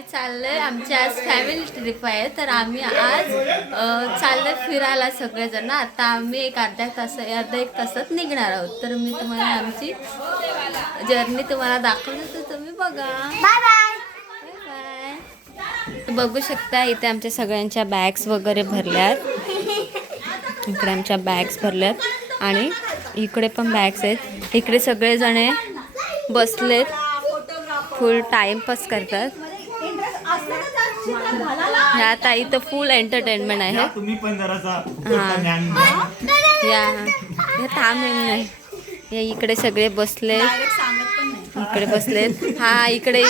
आम्ही चाललोय, आमची आज फॅमिली ट्रिप आहे. तर आम्ही आज चाललोय फिरायला सगळेजण. आता आम्ही अर्धा एक तासात निघणार आहोत. तर मी तुम्हाला आमची जर्नी तुम्हाला दाखवते, तर तुम्ही बघा. Bye bye. बघू शकता इथे आमच्या सगळ्यांच्या बॅग्स वगैरे भरल्यात. इकडे आमच्या बॅग्स भरल्यात आणि इकडे पण बॅग्स आहेत. इकडे सगळेजण बसलेत, फुल टाइमपास करतात. ह्या ताई तर फुल एंटरटेनमेंट आहे. नाही हे इकडे सगळे बसलेत, इकडे बसलेत. हा इकडे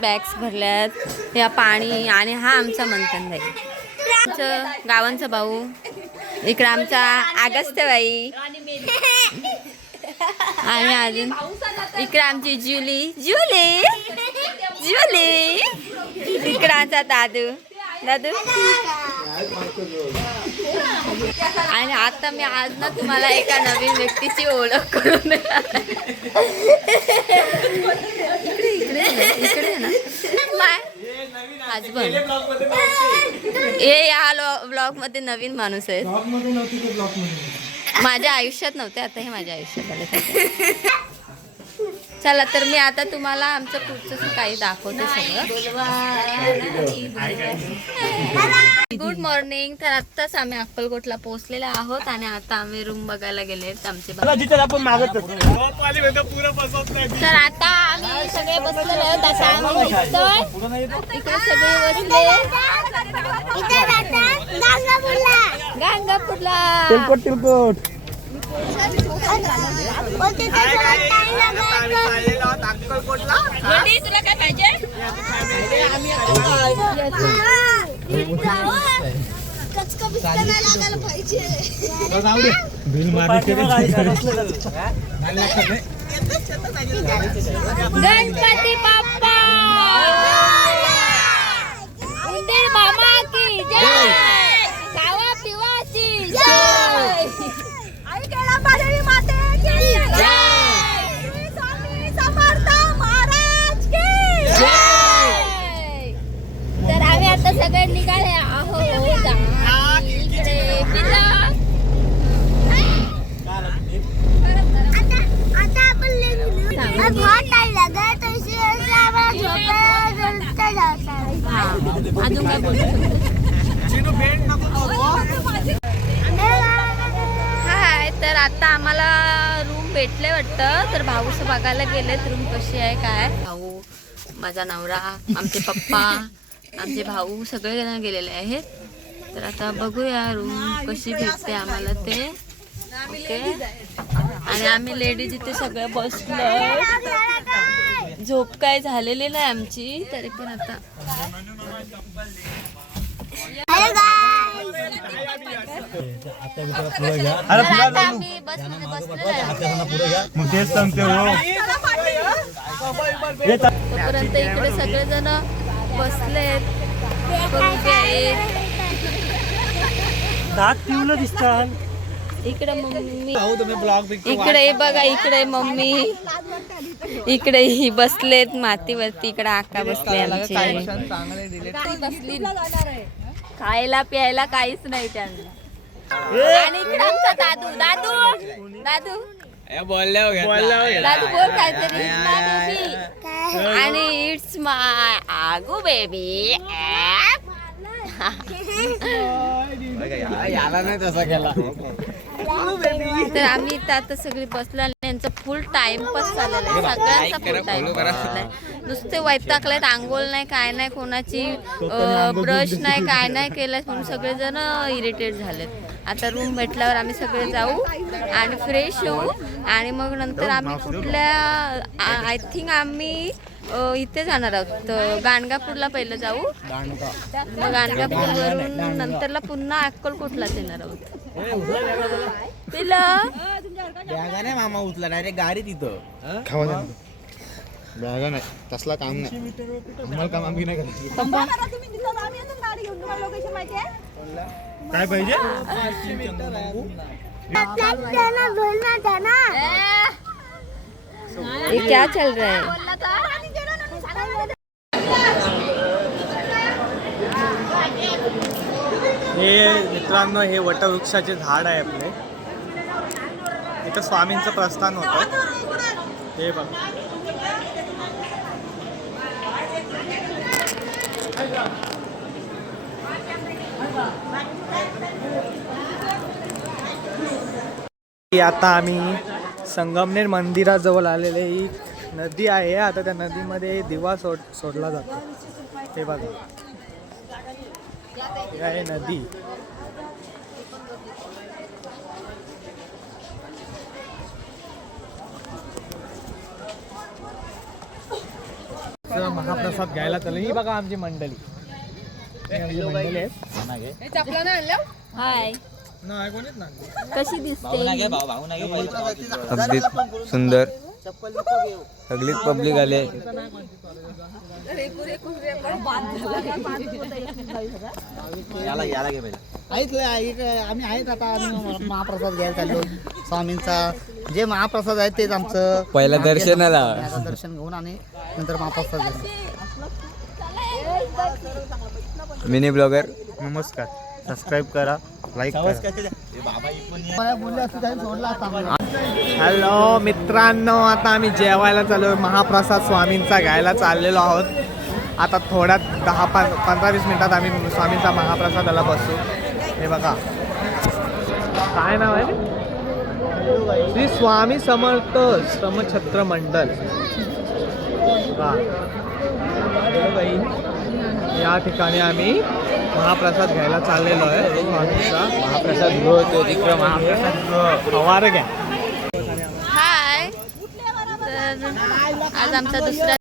बॅग्स भरल्यात. या पाणी आणि हा आमचा मंथन बाई, आमचं गावांचा भाऊ. इकडे आमचा अगस्त्यबाई आणि अजून इकडे आमची जुली. इकडे आमचा दादू. आणि आता मी आज ना तुम्हाला एका नवीन व्यक्तीची ओळख करून इकडे ना हजबंड या ब्लॉग मध्ये नवीन माणूस आहे. माझ्या आयुष्यात नव्हते, आता हे माझ्या आयुष्यात आले. चला तर मी आता तुम्हाला आमचं पुढचं काही दाखवते सगळं. Good morning. तर आत्ताच आम्ही अक्कलकोटला पोहोचलेले आहोत आणि आता आम्ही रूम बघायला गेले आमचे. तर आता आम्ही सगळे बसलेले आहोत. आता आम्ही इकडे सगळे बसले गाणगापूरला. तुला काय पाहिजे? गणपती बाप्पा मामा की जय. खावा पिवाची जय. तर आम्ही आता सगळे निघाले आहोत. अजून काय बोलतो? हाय. तर आता आम्हाला रूम भेटले वाटतं. तर भाऊस बघायला गेलेत रूम कशी आहे काय. भाऊ, माझा नवरा, आमचे पप्पा, आमचे भाऊ सगळे जण गेलेले आहेत. तर आता बघूया रूम कशी भेटते आम्हाला ते. ओके. आणि आम्ही लेडीज इथे सगळं बसलो. झोप काय झालेली नाही आमची, तरी पण आता आम्ही बसमध्ये तोपर्यंत इकडे सगळेजण बसलेत. इकडे मम्मी, इकडे बघा, इकडे मम्मी, इकडे ही बसलेत मातीवरती. इकडे आका बसले आमची. खायला प्यायला काहीच नाही त्यांना. आणि इकडे आमचा दादू. दादू बोल काहीतरी. आणि इट्स माय आगू बेबी. तर आम्ही इथं आता सगळी बसलो आणि यांचा फुल टाइमपास चाललेला आहे. सगळ्यांचा फुल टाइमपास चाललाय. नुसते वैतागलेत. आंघोळ नाही, काय नाही, कोणाची ब्रश नाही, काय नाही केलं म्हणून सगळेजण इरिटेट झालेत. आता रूम भेटल्यावर आम्ही सगळे जाऊ आणि फ्रेश होऊ. आणि मग नंतर आम्ही कुठल्या आय थिंक आम्ही इथे जाणार आहोत गाणगापूरला. पहिलं जाऊ, मग गाणगापूरवरून नंतरला पुन्हा अक्कलकोटलाच येणार आहोत. नाही मामा उचला डायरेक्ट गाडी तिथं खावा. बॅगा नाही, तसला काम नाही. आम्हाला काम आम्ही नाही करायचं. काय पाहिजे? ये क्या चल रहा है? मित्रांनो, हे वटवृक्षाचे झाड आहे आपले. इथं स्वामींचं प्रस्थान होतं. हे बघा. आता आम्ही संगमनेर मंदिराजवळ आलेले. ही नदी आहे. आता त्या नदीमध्ये दिवा सोडला जातो. हे बघा, ही आहे नदी. महाप्रसाद घ्यायला चालू. ही बघा आमची मंडळी. हाय, कशी दिसते? अगदी सुंदर. सगळीच पब्लिक आले. आम्ही आहेत आता. आम्ही महाप्रसाद घ्यायला चाललो. स्वामींचा जे महाप्रसाद आहे तेच आमचं पहिला दर्शनाला. दर्शन घेऊन आणि नंतर महाप्रसाद घ्यायचं. Mini blogger. नमस्कार, सबस्क्राईब करा, लाईक करा. हॅलो मित्रांनो, आता आम्ही जेवायला चाललो. महाप्रसाद स्वामींचा घ्यायला चाललेलो आहोत. आता थोड्यात 10-15-20 मिनिटात आम्ही स्वामींचा महाप्रसादाला बसू. हे बघा, काय नाव आहे? श्री स्वामी समर्थ श्रमछत्र मंडल. या ठिकाणी आम्ही महाप्रसाद घ्यायला चाललेलो आहे. स्वामींचा महाप्रसाद गृह तो तिकडं महाप्रसाद फवार घ्या. हाय, तर आज आमचा दुसरा